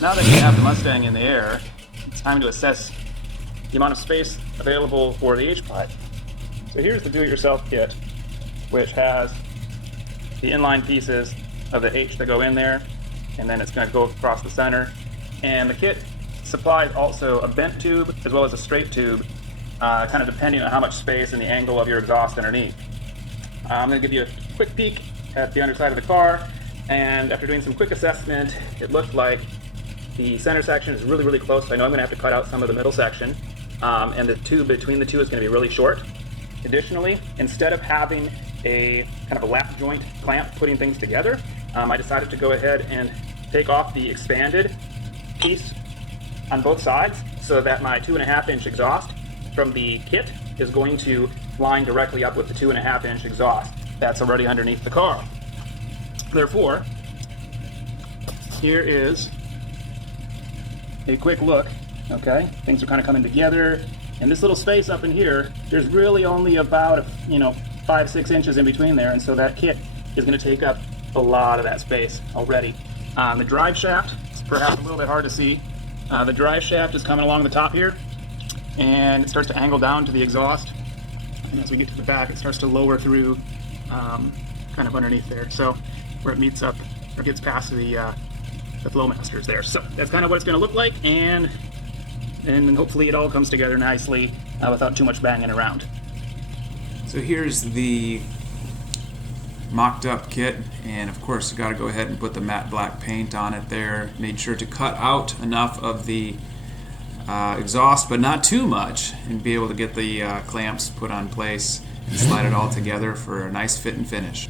Now that you have the Mustang in the air, it's time to assess the amount of space available for the H-Pod. So here's the do-it-yourself kit, which has the inline pieces of the H that go in there, and then it's going to go across the center. And the kit supplies also a bent tube as well as a straight tube, kind of depending on how much space and the angle of your exhaust underneath. I'm going to give you a quick peek at the underside of the car, and after doing some quick assessment, it looked like the center section is really close. So I know I'm going to have to cut out some of the middle section, and the tube between the two is going to be really short. Additionally, instead of having a kind of a lap joint clamp putting things together, I decided to go ahead and take off the expanded piece on both sides so that my 2.5-inch exhaust from the kit is going to line directly up with the 2.5-inch exhaust that's already underneath the car. Therefore, here is a quick look. Okay, things are kind of coming together. And this little space up in here, there's really only about 5-6 inches in between there, and so that kit is going to take up a lot of that space already. The drive shaft is perhaps a little bit hard to see. The drive shaft is coming along the top here, and it starts to angle down to the exhaust. And as we get to the back, it starts to lower through kind of underneath there. So where it meets up or gets past the Flowmasters there. So that's kind of what it's going to look like, and hopefully it all comes together nicely without too much banging around. So here's the mocked up kit, and of course you got to go ahead and put the matte black paint on it there. Made sure to cut out enough of the exhaust, but not too much, and be able to get the clamps put on place and slide it all together for a nice fit and finish.